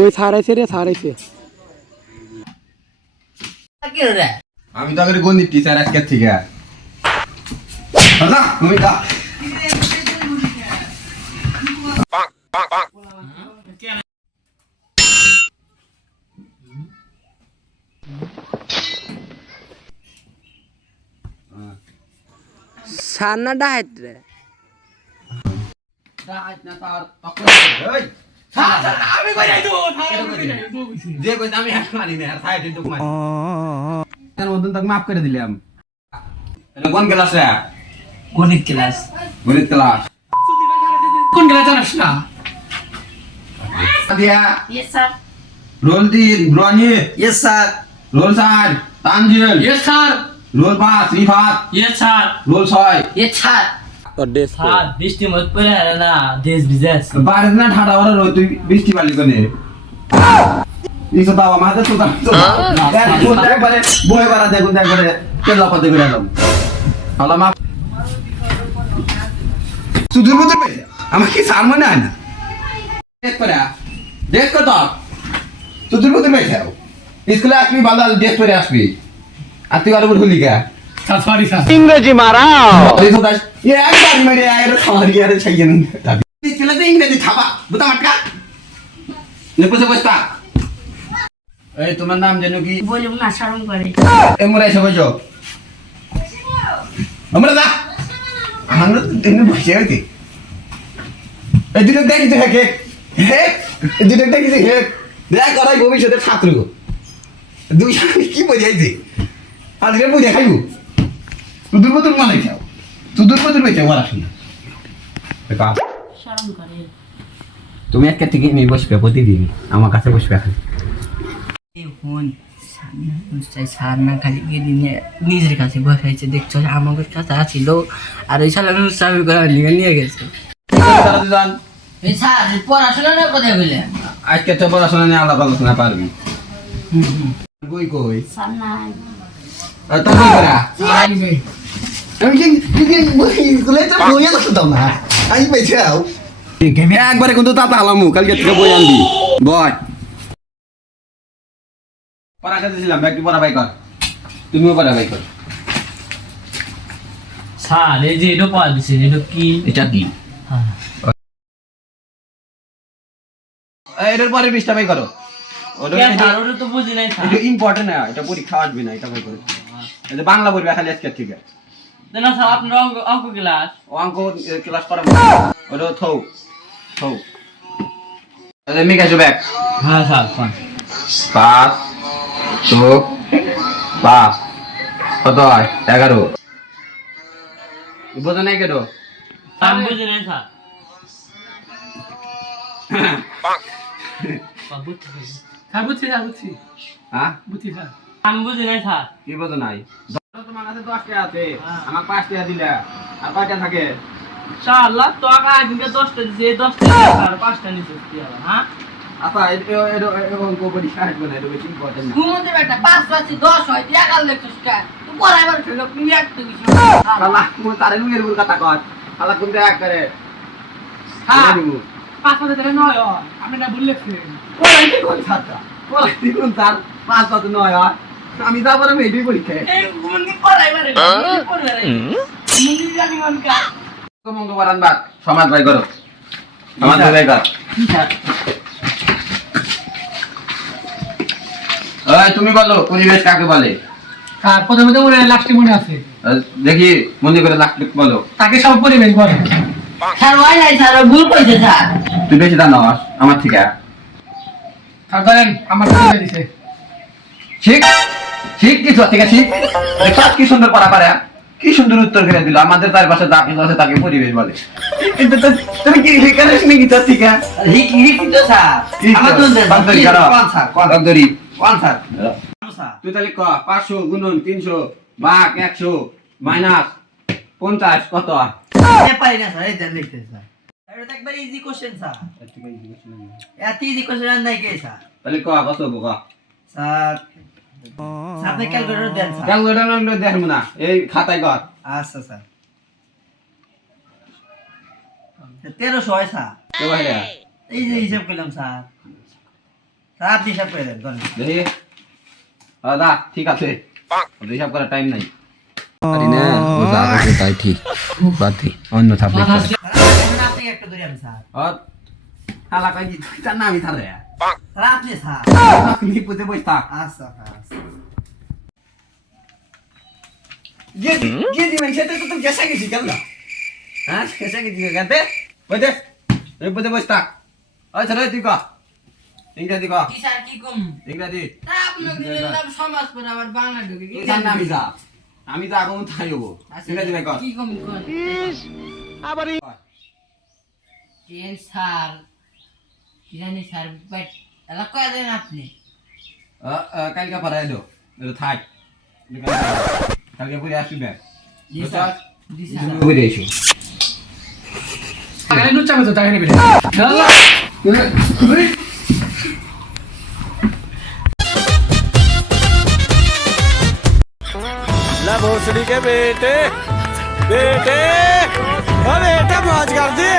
ওই ছাড়াইছে রে ছাড়াইছে আমি তো আগে গণিত টিচার আজকে থেকে দাদা তুমি দা সান্না ডাহাইত রে ডাহাইত না তার তখন এই আমি কই যাই তো যে কই আমি হাত মারি না আর সাইডে তো মারি তার মতন তাকে মাফ করে দিলাম এটা কোন ক্লাসে গণিত ক্লাস গণিত ক্লাস কোন ক্লাস জানিস না Diya yes sir roll 3 Broni yes sir roll 4 Tanzil yes sir roll 5 Rifat yes sir roll 6 yes sir তোর ড্রেস सर বৃষ্টি মত পড়ে আরে না দেশ বিদেশ बाहर ना ठाडा वाला रोल तुई 20 वाली कोने इस दावा माते तो यार कोन देख बारे बोय बारा देखुन देख बारे तेल लापते করে এলাম হলা মা সুদূর মধ্যে পে আমার কি সার মনে হয় না দেখ পড়া দেখ কত সুদূর মধ্যে পে যাও স্কুলে আসবি বাদাল দেখ পড়ে আসবি আর তুই আর উপর ভুলি গা সরি স্যার ইংরেজি মারাও এই সদাস এ একবার মেরে আয়ের খাওয়ার গিয়ে আরে ছাইয়েন স্কুলে তো ইংরেজি খাবা বুতা মাটকা নে বসে বসতা এই তোমার নাম জানো কি বলুন না শরম করে এমরা এসে বসো আমরা দা আমরা দিনে বসে আছি এই দিনে দেখি তো হেকে হে এই দিনে দেখি তো হে দেখ করাই ভবিষ্যতের ছাত্র দুই কি বোঝাইছে আজকে বুঝে খাইবো তুদুর বদুর মানে খাও তুদুর বদুর বেঁচে ওরা শুনে শরম করে তুমি একটা থেকে নিয়ে বসবে প্রতিদিন আমার কাছে বসবে এখন ফোন সার না খালি গিয়ে দিনে নিজের কাছে বসাইছে দেখছো আমাদের কাছে আসছিল আর এই সাল চাবি করে নিয়ে গেছে তারা দুজন এই স্যার পড়াশোনা না কথা বলে আজকে তো পড়াশোনা নিয়ে আলাপ আলোচনা পারবি কই কই স্যার না আর তুমি করা আমি কি স্কুলে তো বই আনতে দাও না আমি পেছাও একবারে কিন্তু তাতা আলামু কালকে থেকে বই আনবি বয় পড়া দিয়েছিলাম একটু পড়া বাই কর তুমিও পড়া বাই কর স্যার এই যে এটা পড়া দিছে এটা কি এটা কি হ্যাঁ এর পরে 20টা বাই করো স্যার ওটা তো বুঝি নাই স্যার এটা ইম্পর্টেন্ট না এটা পরীক্ষা আসবে না এটা বাই করো এটা বাংলা পড়বে খালি আজকে থেকে না স্যার আপনার অঙ্ক ক্লাস অঙ্ক ক্লাস করা ওটা থৌ থৌ আরে মিকা জুবেক হ্যাঁ স্যার কোন 5 2 5 কত হয় 11 বুঝো নাই কেন স্যার বুঝি নাই স্যার বুঝছি হ্যাঁ আমি বুঝি নাই স্যার কি বুঝো নাই তোমার কাছে 10 টাকা আছে আমার 5 টাকা দিলা আর কয়টা থাকে স্যার লাখ তো আগে 10টা দিছে 10টা আর 5টা নিছে হ্যাঁ আচ্ছা অঙ্ক পরীক্ষা আসবে না এটা বেশি ইম্পর্টেন্ট না ঘুমোতে বেটা 5 রাতে 10 হয় তুই একাল লেখছিস কা তুই পড়াইবার ফেলো তুমি একটু কিছু আল্লাহ মু তারে নুয়ের বুল কথা কর আল্লাহ কোন দেখ করে হ্যাঁ 5 টাকা নয় আপনি না বললেছেন পড়াইতে কোন ছাত্র পড়াইতে কোন স্যার 5 কত নয় হয় আমি যাব না মেডি পরীক্ষায় এই ঘুমনি পড়াইবারে পড়াইবারে মুনি জানি মন কা মঙ্গ বারান বাদ সমাজ ভাই করো সমাজ ভাই কর এই তুমি বলো পরিবেশ কাকে বলে স্যার প্রথমে তো মনে লাস্টে মনে আছে দেখি মনে করে লাস্ট বলো তাকে সব পরিবেশ বলে স্যার ওই নাই স্যার ভুল কইছে স্যার তুই বেশি জানো আমার থেকে স্যার বলেন আমার পরিবেশ দিছে ঠিক ঠিক কিছু ঠিক আছে দেখো কি সুন্দর পড়া পারে কি সুন্দর উত্তর করে দিল আমাদের চারপাশে যা কিছু আছে তাকে পরিবেশ বলে কিন্তু তুমি কি এখানে শুনে কি তো ঠিক আছে হিক তো স্যার আমার তো কোন স্যার তুই তাহলে ক 500 গুণন 300 ভাগ 100 মাইনাস 50 কত হয়? পারি না স্যার এই দেন লিখতে স্যার এটা তো একবার ইজি কোশ্চেন স্যার এত ইজি কোশ্চেন আর নাই কে স্যার তাহলে ক কত হবো ক? স্যার আপনি ক্যালকুলেটর দেন স্যার ক্যালকুলেটর নামলে দেখবো না, এই খাতায় কর। আচ্ছা স্যার 1300 হয় স্যার কে ভাইরা এই যে হিসাব করলাম স্যার স্যার আপনি হিসাব করে দেন করেন দেখি দা ঠিক আছে, হিসাব করার টাইম নাই। পারি না ও যা করছে তাই ঠিক, বাতি অন্য সাবজেক্ট স্যার আপনি একটা ধরে আমি স্যার হালা কই দি তুই তার নামই থারে স্যার আপনি স্যার নি পুতে বই থাক। আচ্ছা আচ্ছা গিয়ে দিবেন সেটা তো তুমি গেছে গেছি কেন না? হ্যাঁ গেছে গেছি গাতে বই দে এই পুতে বই থাক। ওই চলে তুই ক ইংরেজি ক কি স্যার কি কম ইংরেজি স্যার আপনি দিলেন সমাজ পড়া আবার বাংলা ঢুকে তুই তার নামই যা, আমি তো আগুন থাই হবো। ইংরেজি ভাই ক কি কম কোন কেন স্যার কি জানি স্যার বাট এলা কয় দেন আপনি কালকে পারাই দো এটা থাক, কালকে পরে আসবে জি স্যার জি স্যার পরে এসো। আরে নুচ্চা মতো তাই নেবে ला भोसड़ी के बेटे बेटे मौज कर दे।